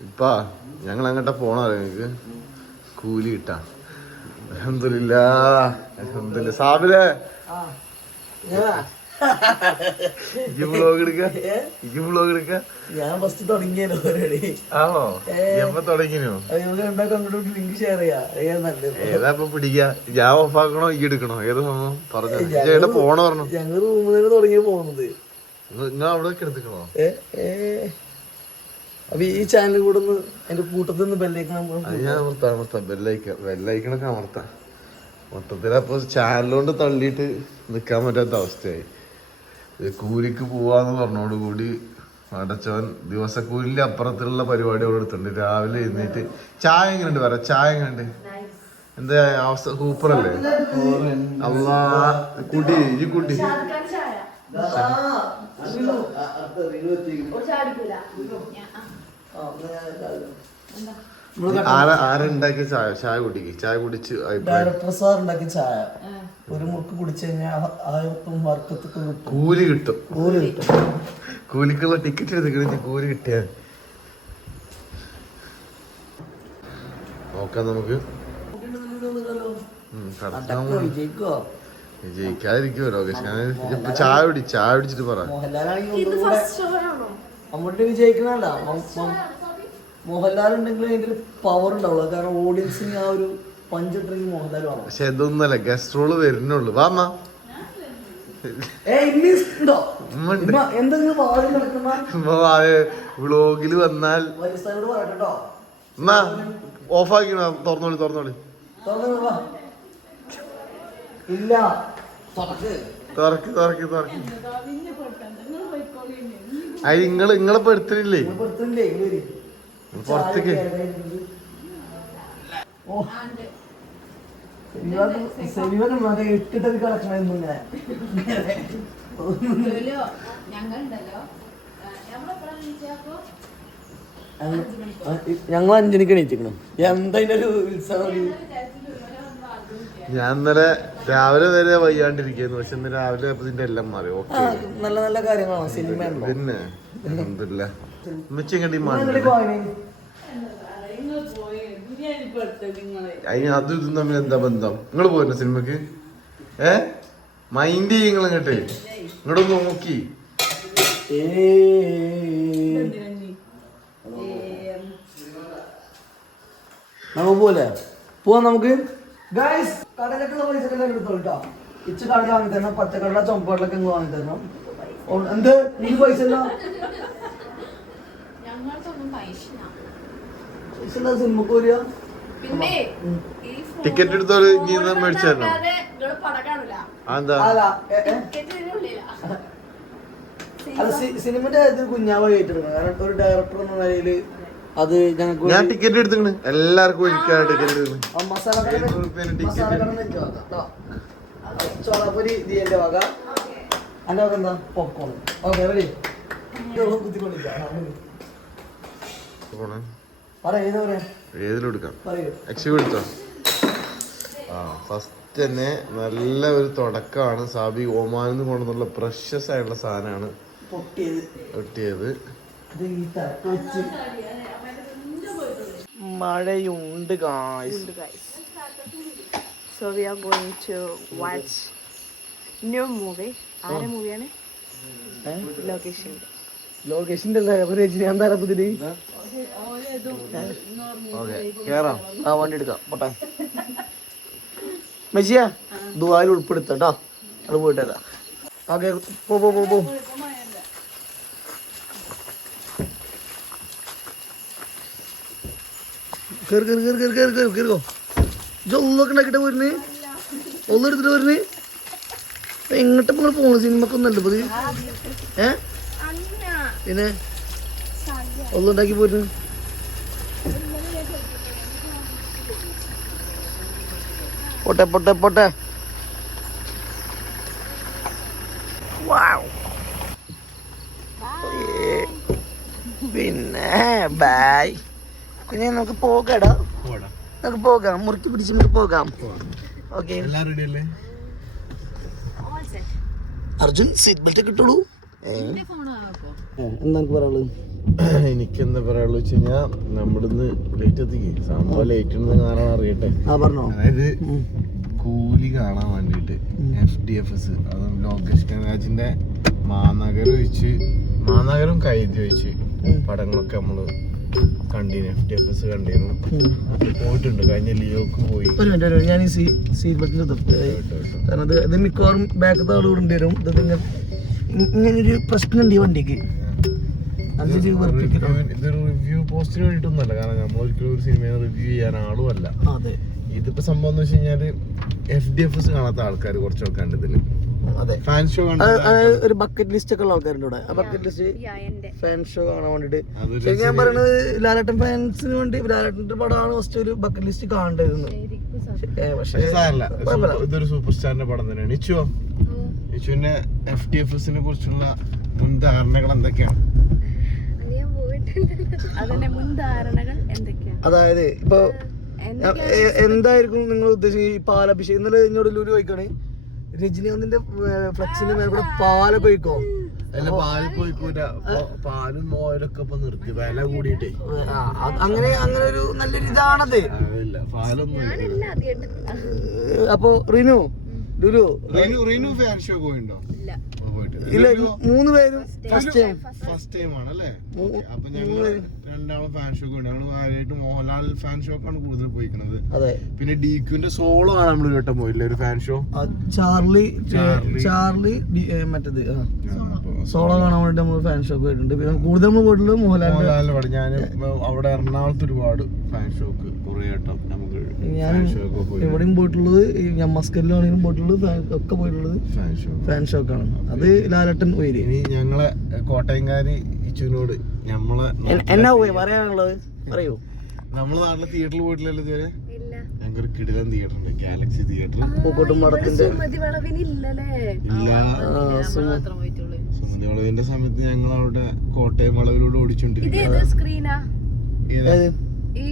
ഇപ്പാ ഞങ്ങൾ അങ്ങോട്ടാ പോണോ നിങ്ങക്ക് കൂലി കിട്ടാ. അലഹമില്ല അൽഹംദുലില്ല. സാബിലെ. ഞാൻ ഫസ്റ്റ് തുടങ്ങിയല്ലോ ആണോ? എപ്പ തുടങ്ങിനോ? ലിങ്ക് ഷെയർ ഏതാ പിടിക്ക? ഞാൻ ഓഫാക്കണോ? ഈ എടുക്കണോ? ഏത് സംഭവം? പറഞ്ഞു. പോണോ പറഞ്ഞു? ഞങ്ങൾ റൂമിൽ തുടങ്ങി പോകുന്നത് നിങ്ങൾ അവിടെ ഏ ഏ. അപ്പൊ ഈ ചാനൽ കൂടെ ഒന്ന് എന്റെ കൂട്ടത്തിൽ നിന്ന് അമർത്താം അമർത്താം ബെല്ലൈക്ക ബെല്ലൈക്കണൊക്കെ അമർത്താം മൊത്തത്തിൽ അപ്പൊ ചാനലുകൊണ്ട് തള്ളിയിട്ട് നിക്കാൻ പറ്റാത്ത അവസ്ഥയായി കൂലിക്ക് പോവാന്ന് പറഞ്ഞോട് കൂടി അടച്ചവൻ ദിവസക്കൂലിന്റെ അപ്പുറത്തുള്ള പരിപാടി അവിടെ എടുത്തിട്ടുണ്ട് രാവിലെ എഴുന്നേറ്റ് ചായ എങ്ങനെയുണ്ട് വരാം ചായ എങ്ങനെയുണ്ട് എന്താ അവസ്ഥ സൂപ്പറല്ലേ അല്ലാ കുടി ഈ കുടി ആരാ ആരുണ്ടാക്കിയ ചായ? ചായ കുടിക്ക്. ചായ കുടിച്ച് ഡയറക്ടർ സാർ ഉണ്ടാക്കിയ ചായ ഒരു മുറുക്ക് കുടിച്ചു കഴിഞ്ഞാൽ ആയിരത്തും വർക്കത്തൊക്കെ കിട്ടും. കൂലി കിട്ടും. കൂലി കിട്ടും. കൂലിക്കുള്ള ടിക്കറ്റ് എടുത്തിട്ട് കൂലി കിട്ടിയാൽ നോക്കാം നമുക്ക്. വിജയിക്കോ ജയിക്കാതിരിക്കുമോ ലോകേഷ്? ഞാൻ ചായ കുടി ചായ കുടിച്ചിട്ട് പറ. മോഹൻലാലാണെങ്കിൽ വിജയിക്കണല്ല. മോഹൻലാൽ ഉണ്ടെങ്കിൽ അതിന്റെ ഒരു പവർ ഉണ്ടാവുള്ളൂ. കാരണം ഓഡിയൻസിന് ആ ഒരു പഞ്ചിട്ടെങ്കിൽ മോഹൻലാൽ വേണം. പക്ഷെ ഇതൊന്നല്ല ഗസ്റ്റ് റോൾ വരുന്നുള്ളൂ. വാ നടക്കുന്ന വന്നാൽ ഓഫാക്കിണോ തുറന്നോളി. ഇല്ല. തുറക്ക്. തുറക്ക് തുറക്ക് തുറക്കി. അത് നിങ്ങളെ നിങ്ങളിപ്പോ എടുത്തിട്ടില്ലേ? പുറത്തേക്ക്. ഇട്ടിട്ടൊരു ഞങ്ങൾ അഞ്ചിനിക്ക് എണീറ്റിക്കണം എന്താ ഒരു ഉത്സവം ഞാൻ ഇന്നലെ രാവിലെ വരെ വയ്യാണ്ടിരിക്കുന്നു പക്ഷെ ഇന്ന് രാവിലെ ഇതിന്റെ എല്ലാം മാറി. ഓക്കെ. നല്ല നല്ല കാര്യങ്ങളാണ്. സിനിമ പിന്നെ അതിന് അത് ഇതും തമ്മിൽ എന്താ ബന്ധം? നിങ്ങൾ പോരുന്ന സിനിമക്ക്? ഏ? മൈൻഡ് ചെയ്യ നിങ്ങൾ ഇങ്ങോട്ട്. ഇങ്ങോട്ടൊന്ന് നോക്കി. നമുക്ക് പോലെ പോവാം നമുക്ക്. ഗൈസ് കടലക്കുള്ള പൈസ എടുത്തോളൂ കേട്ടോ ഇച്ച് കടല വാങ്ങി തരണം. പച്ചക്കടല ചുമപ്പടലൊക്കെ വാങ്ങി തരണം. എന്ത്? ഈ പൈസ ഇല്ല. പൈസ ഇല്ല. സിനിമക്ക് വരിക പിന്നെ ഈ ടിക്കറ്റ് എടുത്തോളൂ ഇനി ഇത് മേടിച്ചു തരണം. ടിക്കറ്റ് ഇതിന്റെ. അല്ല സി- സിനിമന്റെ കാര്യത്തിൽ കുഞ്ഞാവ് ഏറ്റെടുക്കണം. കാരണം ഒരു ഡയറക്ടർ എന്ന നിലയിൽ അത് ഞങ്ങൾക്ക് ഞാൻ ടിക്കറ്റ് എടുത്തിക്കണ്. എല്ലാവർക്കും ഒരിക്കലാണ് ടിക്കറ്റ് റുപ്യേന്റെ ticket. മസാലക്കട നെഞ്ച് വക എന്റെ എന്താ പോപ്കോൺ ഓക്കെ റെഡി എടുത്തോ? ആ ഫസ്റ്റ് തന്നെ നല്ല ഒരു തുടക്കമാണ്. സാബി ഒമാനിൽ നിന്ന് കൊണ്ടുവന്നുള്ള പ്രഷ്യസ് ആയിട്ടുള്ള സാധനമാണ്. പൊട്ടിയത്. മഴയുണ്ട് guys guys. So we are going to watch new movie. ആരെ മൂവിയാണ് ലൊക്കേഷൻ അല്ലേ? കേറാം. ആ വണ്ടി എടുക്കാം. പോട്ടെ. മെസ്സിയ ദുബായിൽ ഉൾപ്പെടുത്തട്ടോ അത് പോയിട്ട് വരാം. ഓക്കെ പോ പോ പോ പോ. കേറി കേറി കേറി കേറി കേറി കേറി കേറിക്കോ ജൊള്ളൊക്കെ ഉണ്ടാക്കിട്ട് പോരുന്നേ? ഒന്നും എടുത്തിട്ട് പോരുന്നേ? എങ്ങോട്ട് നിങ്ങൾ പോണു സിനിമക്കൊന്നല്ല ഇപ്പൊ ഏ? പിന്നെ? ഒന്നും ഉണ്ടാക്കി പോരുന്നു. പോട്ടെ പോട്ടെ പോട്ടെ. പിന്നെ ബായ്. പിന്നെ നമുക്ക് പോകാടാ. നമുക്ക് പോകാം. മുറുക്കി പിടിച്ച് നമുക്ക് പോകാം. ഓക്കെ. എല്ലാം റെഡി അല്ലേ? അർജുൻ സീറ്റ് ബെൽറ്റ് കിട്ടുള്ളൂ എന്താ പറയാനുള്ളത്? എനിക്ക് എന്താ പറയാനുള്ള വെച്ച് കഴിഞ്ഞാ നമ്മളിന്ന് ലേറ്റ് എത്തിക്കേ. സംഭവം ലേറ്റ് ഉണ്ടെന്ന് കാണാൻ അറിയട്ടെ. ആ പറഞ്ഞോ. അതായത് കൂലി കാണാൻ വേണ്ടിട്ട് എഫ് ഡി എഫ് എസ് അതും ലോകേഷ് കനരാജിന്റെ മാനഗരം ഒഴിച്ച് മാനഗരം കൈതി ഒഴിച്ച് പടങ്ങളൊക്കെ നമ്മൾ കണ്ടിരുന്നു എഫ് ഡി എഫ് എസ് കണ്ടിരുന്നു പോയിട്ടുണ്ട്. കഴിഞ്ഞ ലിയോക്ക് പോയി. ഒരു മിനിറ്റ് ഒരു ഞാൻ ഈ സീ സീറ്റ് ബെൽറ്റിൽ കാരണം ഇത് ഇത് മിക്കവാറും ബാക്കത്തെ ആൾ കൂടെ വരും. ഇത് നിങ്ങൾ ഇങ്ങനൊരു പ്രശ്നമുണ്ട് ഈ വണ്ടിക്ക്. റിവ്യൂ പോസ്റ്റിന് വേണ്ടിയിട്ടൊന്നുമല്ല. കാരണം നമ്മൾ ഒരിക്കലും ഒരു സിനിമയെ റിവ്യൂ ചെയ്യാൻ ആളും അല്ല ഇതിപ്പോ സംഭവം എന്ന് വെച്ച് കഴിഞ്ഞാൽ എഫ് ഡി എഫ് എസ് കാണാത്ത ആൾക്കാർ കുറച്ച് ആൾക്കാരുണ്ട് ഇതിൽ. അതെ ഫാൻ ഷോ ഒരു ബക്കറ്റ് ലിസ്റ്റ് ഒക്കെ ഉള്ള ആൾക്കാരുണ്ട് ഇവിടെ. ബക്കറ്റ് ലിസ്റ്റ് ഫാൻ ഷോ കാണാൻ വേണ്ടിട്ട്. ഞാൻ പറയുന്നത് ലാലേട്ടൻ ഫാൻസിന് വേണ്ടി ലാലേട്ടന്റെ പടമാണ് ഫസ്റ്റ് ഒരു ബക്കറ്റ് ലിസ്റ്റ് കാണേണ്ടതെന്ന്. ഇതൊരു സൂപ്പർ സ്റ്റാറിന്റെ പടം തന്നെയാണ്. ഇച്ചുവോ ഇച്ചുവിന്റെ എഫ് ടി എഫ് എസിനെ കുറിച്ചുള്ള മുൻധാരണകൾ എന്തൊക്കെയാണ്? അതിന്റെ മുൻധാരണകൾ എന്തൊക്കെയാണ്? അതായത് ഇപ്പൊ എന്തായിരിക്കും നിങ്ങൾ ഉദ്ദേശിക്കുന്നത്? ഈ പാലഭിഷേകം ഇന്നലെ എന്നോട് ലൂരി ചോദിക്കണേ രജനീകാന്തിന്റെ ഫ്ലക്സിന്റെ മേലെ കൂടെ പാലൊക്കെ ഒഴിക്കോ? അല്ല പാൽ പോയിക്കൂല പാലും മോരൊക്കെ ഇപ്പൊ നിർത്തി. വില കൂടിയിട്ടേ. അങ്ങനെ അങ്ങനെ ഒരു നല്ലൊരു ഇതാണത്. അപ്പൊ റിനു ലുലു. റിനു റിനു ഫാൻ ഷോ പോയിണ്ടോ? ഇല്ല മൂന്ന് പേരും ഫസ്റ്റ് ടൈം ഫസ്റ്റ് ടൈം ആണ് അല്ലേ അപ്പൊ ഞങ്ങൾ രണ്ടാളും ഫാൻ ഷോ ഉണ്ട് ഞങ്ങൾ കാര്യമായിട്ട് മോഹൻലാൽ ഫാൻ ഷോക്കാണ് കൂടുതൽ പോയിക്കണത് അതെ. പിന്നെ ഡിക്യുന്റെ സോളോ ആണ് നമ്മൾ കേട്ടോ പോയില്ലേ ഒരു ഫാൻ ഷോ ആ, ചാർലി ചാർലി. മറ്റേത് ആ. സോളോ കാണാൻ വേണ്ടി നമ്മൾ ഫാൻ ഷോക്ക് പോയിട്ടുണ്ട്. പിന്നെ കൂടുതൽ നമ്മൾ പോയിട്ടുള്ളത് മോഹൻലാലിന്റെ പടം. ഞാൻ അവിടെ എറണാകുളത്ത് ഒരുപാട് ഫാൻ ഷോക്ക് കുറേ വട്ടം നമുക്ക് ഞാൻ എവിടെയും പോയിട്ടുള്ളത് ഈ ഞാൻ മസ്കലിലാണെങ്കിലും പോയിട്ടുള്ളത് ഫാൻ ഒക്കെ പോയിട്ടുള്ളത് ഫാൻ ഷോക്ക് ആണ്. ഷോക്കാണ് അത് ലാലട്ടൻ ഉയരി. ഇനി ഞങ്ങളെ കോട്ടയംകാരി ഇച്ചുവിനോട് നമ്മളെ എന്നാ പോയി പറയാനുള്ളത്? പറയൂ. നമ്മളെ നാട്ടിലെ തിയേറ്ററിൽ പോയിട്ടില്ലല്ലോ ഇതുവരെ? ഇല്ല. ഞങ്ങൾക്ക് കിടിലൻ തിയേറ്റർ ഉണ്ട് ഗാലക്സി തിയേറ്റർ പൂക്കോട്ടും ഇല്ല. മാത്രം വളവിന്റെ സമയത്ത് ഞങ്ങൾ അവിടെ കോട്ടയം വളവിലൂടെ ഓടിച്ചോണ്ടിരിക്കുന്നത് ഓടിച്ചോണ്ടിരിക്കും സ്ക്രീനാ? ഈ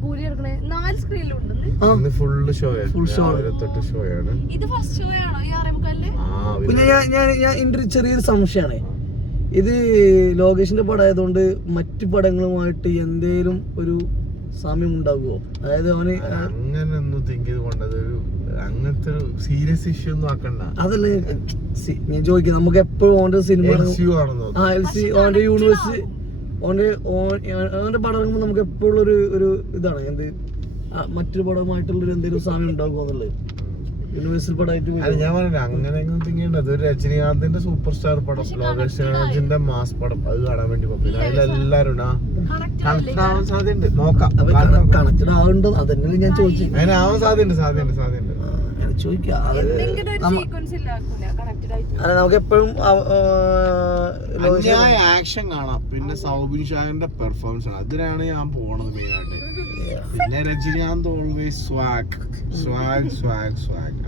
കൂലി എടുക്കണേ. നാല് സ്ക്രീനിലുണ്ട് ആ. ഇന്ന് ഫുള്ള് ഷോ Full show. രാവിലെ തൊട്ട് ഷോ ആണ്. ഇത് ഫസ്റ്റ് ഷോ ആണോ ഈ ആറേമുക്കാലിൽ? ആ പിന്നെ ഞാൻ ഞാൻ ഞാൻ എന്റെ ഒരു ചെറിയൊരു സംശയമാണ്. ഇത് ലോകേഷിന്റെ പടം ആയതുകൊണ്ട് മറ്റു പടങ്ങളുമായിട്ട് എന്തേലും ഒരു സാമ്യം ഉണ്ടാകുമോ അതായത് അവന് അങ്ങനെ ഒന്നും തിങ്ക് ചെയ്ത് കൊണ്ടത് ഒരു അങ്ങനത്തെ സീരിയസ് ഇഷ്യൂ ഒന്നും ആക്കണ്ട. അതല്ല ഞാൻ ചോദിക്കാം നമുക്ക് എപ്പോഴും ഓന്റെ സിനിമ ആ എൽ സി ഓന്റെ യൂണിവേഴ്സ് ഓന്റെ ഓന്റെ പടം ഇറങ്ങുമ്പോൾ നമുക്ക് എപ്പോഴും ഒരു ഒരു ഇതാണ്. എന്ത് മറ്റൊരു പടമായിട്ടുള്ള ഒരു എന്തെങ്കിലും സാമ്യം ഉണ്ടാകുമോ എന്നുള്ളത്. യൂണിവേഴ്സൽ പടമായിട്ട് അല്ല ഞാൻ പറഞ്ഞില്ല അങ്ങനെ ചെയ്യണ്ട. അതൊരു രജനീകാന്തിന്റെ സൂപ്പർ സ്റ്റാർ പടം ലോകേഷ് രാജിന്റെ മാസ് പടം. അത് കാണാൻ വേണ്ടി പോകും പിന്നെ അതിലെല്ലാരും കണക്ട് ആവാൻ സാധ്യതയുണ്ട്. നോക്കാം. കണക്റ്റഡ് ആവുണ്ടോ അതന്നെയാണ് ഞാൻ ചോദിച്ചത്. അങ്ങനെ ആവാൻ സാധ്യതയുണ്ട് സാധ്യതയുണ്ട് സാധ്യതയുണ്ട്. ചോദിക്കാം അത് ഒരു സീക്വൻസ് ഇല്ലാക്കൂല. കണക്റ്റഡ് ആയിട്ട്. അല്ല നമുക്ക് എപ്പോഴും ആക്ഷൻ കാണാം. പിന്നെ സൗബിൻ ഷാഹിന്റെ പെർഫോമൻസ് ആണ്. അതിനാണ് ഞാൻ പോണത് മെയിൻ ആയിട്ട്. പിന്നെ Rajinikanth always swag swag swag swag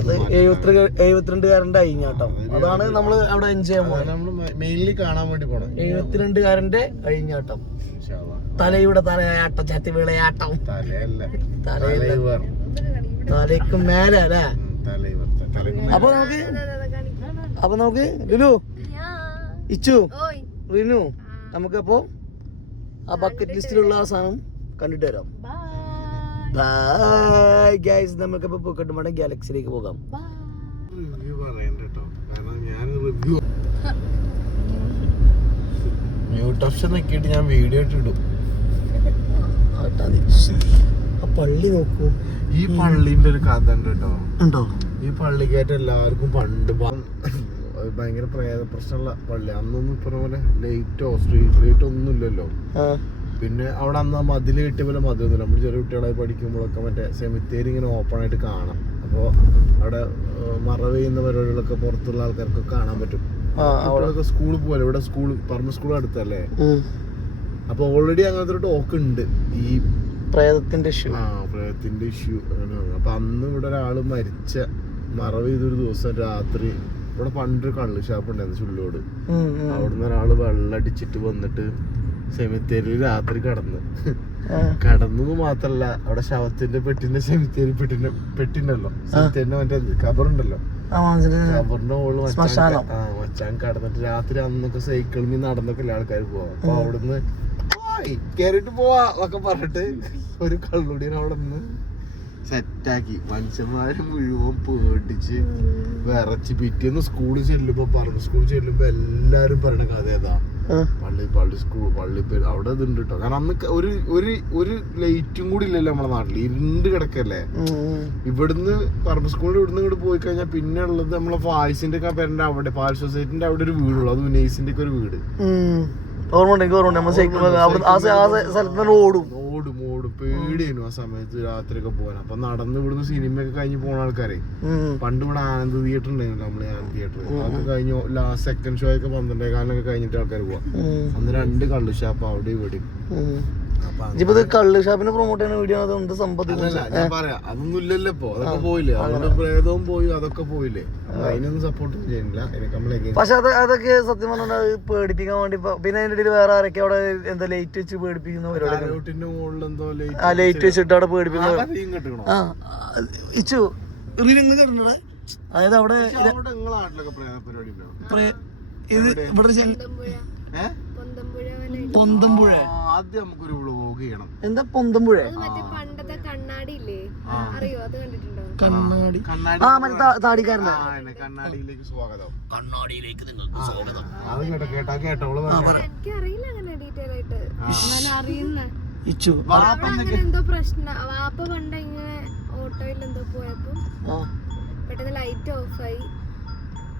അത് എഴുപത്തി എഴുപത്തിരണ്ടുകാരന്റെ അഴിഞ്ഞാട്ടം അതാണ് നമ്മൾ അവിടെ എൻജോയ് ചെയ്യാൻ പോകുന്നത് നമ്മൾ മെയിൻലി കാണാൻ വേണ്ടി പോണം എഴുപത്തിരണ്ടുകാരന്റെ അഴിഞ്ഞാട്ടം. തലയുടെ തലയാട്ടം ചത്തി വിളയാട്ടം തലയല്ല. തലൈവർ തലയ്ക്ക് മേലെ അല്ലേ? അപ്പൊ നമുക്ക് അപ്പൊ നമുക്ക് ലുലു ഇച്ചു റിനു നമുക്കപ്പോ ആ ബക്കറ്റ് ലിസ്റ്റിലുള്ള ആ സാധനം കണ്ടിട്ട് വരാം. ബൈ ഗൈസ് നമുക്കപ്പോ മടം ഗാലക്സിയിലേക്ക് പോകാം. മ്യൂട്ട് ഓപ്ഷൻ നോക്കിയിട്ട് ഞാൻ വീഡിയോ ഇട്ടിടും. പള്ളി നോക്കൂ. ഈ പള്ളിന്റെ ഒരു കഥ ഉണ്ട് കേട്ടോ. ഉണ്ടോ? ഈ പള്ളിക്കായിട്ട് എല്ലാവർക്കും പണ്ട് ഭയങ്കര പ്രേത പ്രശ്നമുള്ള പള്ളി. അന്നൊന്നും ഇപ്പൊ പോലെ ലൈറ്റോ സ്ട്രീറ്റ് ലൈറ്റോ ഒന്നും ഇല്ലല്ലോ. പിന്നെ അവിടെ അന്ന് മതിൽ കിട്ടിയ പോലെ മതിലൊന്നുമില്ല നമ്മൾ ചെറിയ കുട്ടികളായി പഠിക്കുമ്പോഴൊക്കെ മറ്റേ സെമിത്തേരി ഇങ്ങനെ ഓപ്പൺ ആയിട്ട് കാണാം. അപ്പോൾ അവിടെ മറവ് ചെയ്യുന്ന പരിപാടികളൊക്കെ പുറത്തുള്ള ആൾക്കാർക്ക് കാണാൻ പറ്റും. കുട്ടികളൊക്കെ സ്കൂളിൽ പോലെ ഇവിടെ സ്കൂൾ പറമ്പ് സ്കൂൾ അടുത്തല്ലേ. അപ്പോൾ ഓൾറെഡി അങ്ങനത്തെ ഒരു ടോക്ക് ഉണ്ട്. ഈ പ്രേതത്തിന്റെ ഇഷ്യൂ ആ പ്രേതത്തിന്റെ ഇഷ്യൂ. അപ്പൊ അന്ന് ഇവിടെ ഒരാൾ മരിച്ച മറവ് ചെയ്തൊരു ദിവസം രാത്രി ഇവിടെ പണ്ടൊരു കള്ള് ഷാപ്പ് ഉണ്ടായിരുന്നു ചുള്ളോട് അവിടുന്ന് ഒരാൾ വെള്ളടിച്ചിട്ട് വന്നിട്ട് സെമിത്തേരിയിൽ രാത്രി കടന്ന്. കടന്നു മാത്രല്ല അവിടെ ശവത്തിന്റെ പെട്ടിന്റെ സെമിത്തേരി പെട്ടിന്റെ പെട്ടിണ്ടല്ലോ. സെമിത്തേരിന്റെ മറ്റേ കബറുണ്ടല്ലോ. റബ്ബറിന്റെ മുകളിൽ മച്ചാൻ കടന്നിട്ട് രാത്രി അന്നൊക്കെ സൈക്കിളിൽ നടന്നൊക്കെ ആൾക്കാർ പോവാ. അപ്പൊ അവിടുന്ന് "ഓയ്, കേറിട്ട് പോവാ എന്നൊക്കെ പറഞ്ഞിട്ട് ഒരു കള്ളുടിയൻ അവിടെ നിന്ന് സെറ്റാക്കി മനുഷ്യന്മാരെ മുഴുവൻ പേടിച്ച് വിറച്ച് പിറ്റേന്ന് സ്കൂളിൽ ചെല്ലുമ്പോ പറഞ്ഞു സ്കൂളിൽ ചെല്ലുമ്പോ എല്ലാരും പറയണ കഥ ഏതാ? പള്ളി പള്ളി സ്കൂൾ പള്ളി അവിടെ ഇതുണ്ട് കേട്ടോ കാരണം അന്ന് ഒരു ഒരു ഒരു ലൈറ്റും കൂടി ഇല്ലല്ലോ നമ്മുടെ നാട്ടിൽ ഇരുണ്ട് കിടക്കല്ലേ? ഇവിടുന്ന് പറമ്പ് സ്കൂളിൽ ഇവിടുന്ന് ഇങ്ങോട്ട് പോയി കഴിഞ്ഞാൽ പിന്നെ ഉള്ളത് നമ്മളെ ഫാൽസിന്റെ ഒക്കെ പേരന്റെ അവിടെ ഫാൽ സൊസൈറ്റിന്റെ അവിടെ ഒരു വീടുള്ളൂ. അത് വിനേസിന്റെ ഒക്കെ ഒരു വീട്. ഓർമ്മ എനിക്ക് ഓർമ്മ നമ്മൾ സൈക്കിൾ ആ സ്ഥലത്ത് ഓടും. ഓടും ഓടും. പേടിയായിരുന്നു ആ സമയത്ത് രാത്രിയൊക്കെ പോകാൻ. അപ്പൊ നടന്ന് ഇവിടുന്ന് സിനിമയൊക്കെ കഴിഞ്ഞ് പോണ ആൾക്കാരെ. പണ്ട് ഇവിടെ ആനന്ദ് തിയേറ്റർ ഉണ്ടായിരുന്നു നമ്മളെ ആനന്ദ് തിയേറ്റർ അത് കഴിഞ്ഞ് ലാസ്റ്റ് സെക്കൻഡ് ഷോ ഒക്കെ പന്ത്രണ്ടേ കാലിനൊക്കെ കഴിഞ്ഞിട്ട് ആൾക്കാർ പോവാം. അന്ന് രണ്ട് കള്ളു ഷാപ്പ് അവിടെ ഇവിടെ ഇജ്ജിപ്പോ ഇത് കള്ള് ഷാപ്പിനെ പ്രൊമോട്ട് ചെയ്യുന്ന വീഡിയോ അത് എന്ത് ഞാൻ പറയാം. അതൊന്നും ഇല്ലല്ലോ ഇപ്പൊ. അതൊക്കെ പോയില്ലേ? അവരുടെ പ്രേതവും പോയി അതൊക്കെ പോയില്ലേ? അതിനൊന്നും സപ്പോർട്ട് ചെയ്യുന്നില്ല പക്ഷെ അത് അതൊക്കെ സത്യം പറഞ്ഞാൽ പേടിപ്പിക്കാൻ വേണ്ടി ഇപ്പൊ- പിന്നെ അതിന്റെ ഇടയിൽ വേറെ ആരൊക്കെ അവിടെ എന്താ ലൈറ്റ് വെച്ച് പേടിപ്പിക്കുന്ന പരിപാടി ആ ലൈറ്റ് വെച്ചിട്ട് അവിടെ പേടിപ്പിക്കുന്ന ഇച്ചു റിലിങ് കണ്ടിട്ടുണ്ടോ അതായത് അവിടെ ഇത് ഇവിടെ പൊന്തമ്പുഴ. ആദ്യം നമുക്കൊരു വ്ലോഗ് ചെയ്യണം. എന്താ പൊന്തമ്പുഴ? മറ്റേ പണ്ടത്തെ കണ്ണാടി ഇല്ലേ അറിയോ? അത് കണ്ടിട്ടുണ്ടോ? കണ്ണാടി. കണ്ണാടി ആ മറ്റേ താ- താടിക്കാരന്റെ. ആ, എന്നെ കണ്ണാടിയിലേക്ക് സ്വാഗതം. കണ്ണാടിയിലേക്ക് നിങ്ങൾക്ക് സ്വാഗതം. അത് കേട്ടോ കേട്ടാ കേട്ടോ എനിക്ക് അറിയില്ല അങ്ങനെ ഡീറ്റെയിൽ ആയിട്ട്. ഞാൻ അറിയുന്ന. ഇച്ചു. എന്തോ പ്രശ്നം വാപ്പ പണ്ട് ഇങ്ങനെ ഓട്ടോയിൽ എന്തോ പോയപ്പോ ആ പെട്ടെന്ന് ലൈറ്റ് ഓഫായി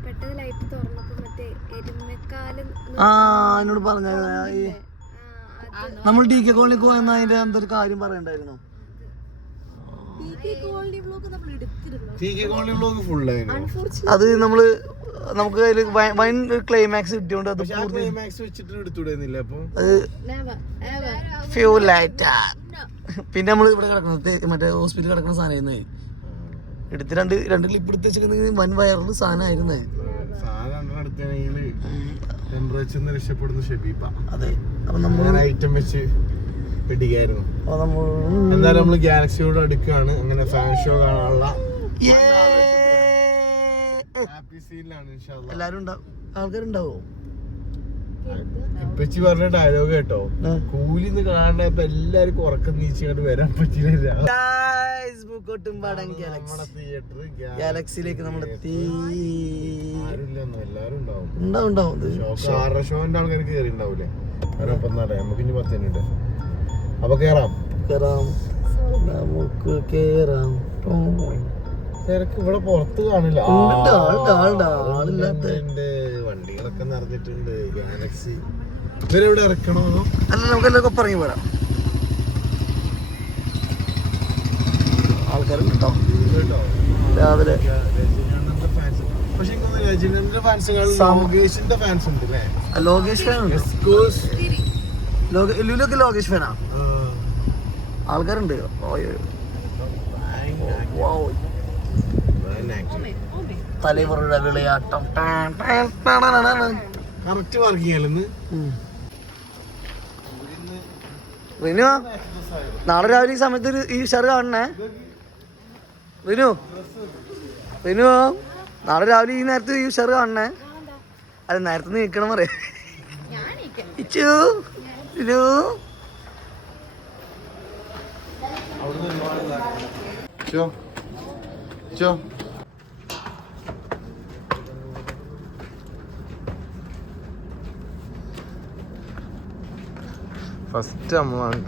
പെട്ടെന്ന് ലൈറ്റ് തുറന്നപ്പോ മറ്റേ എരുമക്കാലം ആ എന്നോട് പറഞ്ഞ നമ്മൾ ഡി കെ കോളനിക്ക് പോയെന്ന അതിന്റെ എന്തൊരു കാര്യം പറയണ്ടായിരുന്നു. ടി അത് നമ്മൾ നമുക്ക് അതിൽ വൈൻ ക്ലൈമാക്സ് കിട്ടിയോണ്ട് അത് ഫ്യൂ ലൈറ്റ് പിന്നെ നമ്മൾ ഇവിടെ കിടക്കുന്നത് മറ്റേ ഹോസ്പിറ്റലിൽ കിടക്കുന്ന സാധനം എടുത്ത് രണ്ട് രണ്ട് ക്ലിപ്പ് എടുത്ത് വെച്ചിട്ടുണ്ടെങ്കിൽ വൻ വയറിൽ സാധനമായിരുന്നു അതെ. അപ്പൊ നമ്മൾ ഐറ്റം വെച്ച് നമ്മൾ എന്തായാലും നമ്മൾ ഗാലക്സിയോട് അടുക്കാണ് അങ്ങനെ ഫാൻ ഷോ കാണാനുള്ള എല്ലാരും ഉണ്ടാവും. ആൾക്കാരുണ്ടാവോ? ഇപ്പച്ചി പറഞ്ഞ ഡയലോഗ് കേട്ടോ. കൂലിന്ന് കാണാണ്ടപ്പോ എല്ലാവർക്കും ഉറക്കം നീച്ചിട്ട് വരാൻ പറ്റില്ല ഗാലക്സിയിലേക്ക് നമ്മൾ എത്തി. ഉണ്ടാവും. ഉണ്ടാവും ഷോന്റെ ആൾക്കാർ കേറി ഉണ്ടാവൂലേ? നമുക്ക് ഇനി പത്ത് മിനിറ്റ് അപ്പൊ കേറാം. കേറാം. നമുക്ക് കേറാം. തിരക്ക് ഇവിടെ പുറത്ത് കാണില്ല. ആളുണ്ട്, ആളുണ്ട്, ആളില്ലാത്ത. നിറഞ്ഞിട്ടുണ്ട്. ഗാലക്സി ഇവരെവിടെ ഇറക്കണോ? അതോ അല്ല നമുക്ക് എല്ലാവർക്കും ഒപ്പം ഇറങ്ങി പോരാം. ആൾക്കാരുണ്ട്? കേട്ടോ കേട്ടോ രാവിലെ രജനീകാന്തിന്റെ ഫാൻസ് ആൾക്കാരുണ്ട്. എനിക്ക് രജനീകാന്തിന്റെ ഫാൻസുകൾ ലോകേഷിന്റെ ഫാൻസ് ഉണ്ട് അല്ലേ ആ, ലോകേഷ് ഫാനുണ്ട് എസ്കോസ് ലോക ലുലൊക്കെ ലോകേഷ് ഫാനാ ആൾക്കാരുണ്ട് ഓയ്. വൗ. തലമുറയുടെ വിളയാട്ടം. കറക്റ്റ് വർക്കിംഗ് റിനു നാളെ രാവിലെ ഈ സമയത്ത് ഒരു ഈ ഷർ കാണണേ. റിനു റിനു നാളെ രാവിലെ ഈ നേരത്തെ ഈ ഷർ കാണണേ. അല്ല നേരത്തെ നീക്കണം പറയാ. ഇച്ചു റിനു ചോ ചോ ഫസ്റ്റ് നമ്മളാണ്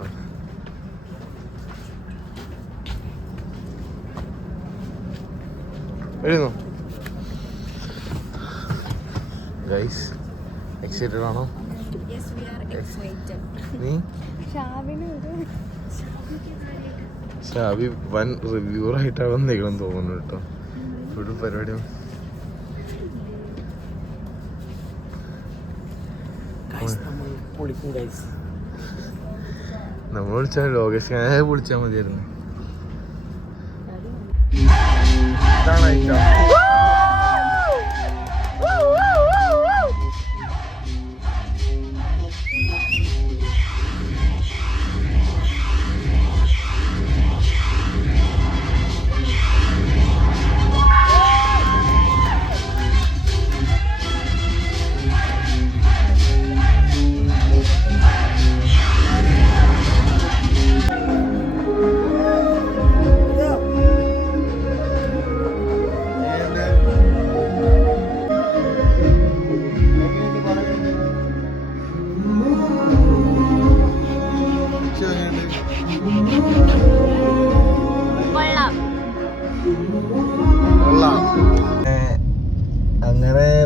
വരുന്നു. ഗൈസ് എക്സൈറ്റഡ് ആണോ? നീ? ഷാബി വൻ റിവ്യൂർ ആയിട്ടാണ് വന്നേക്കണം തോന്നുന്നു കേട്ടോ. ഇവിടെ പരിപാടി പൊളിക്കും ഗൈസ് നമ്മൾ വിളിച്ചാൽ ലോകേഷ് വിളിച്ചാൽ മതിയായിരുന്നു. ഇതാണ് ഐറ്റം?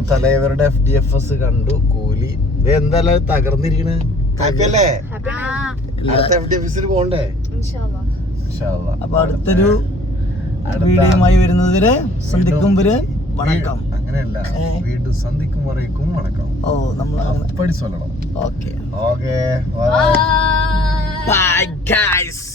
തലവരുടെ എഫ് ഡി എഫ് എസ് കണ്ടു കൂലി. ഇത് എന്തായാലും തകർന്നിരിക്കണ്. കാക്കല്ലേ അടുത്ത എഫ് ഡി എഫ് എസിൽ പോണ്ടേ? അപ്പൊ അടുത്തൊരു വീഡിയോയുമായി വരുന്നതിന് സന്ധിക്കും വണക്കം. അങ്ങനെയല്ല. വീണ്ടും സന്ധിക്കും വരയ്ക്കും വണക്കം. ഓ നമ്മൾ അപ്പടി ചൊല്ലണം ഓക്കെ. Okay bye guys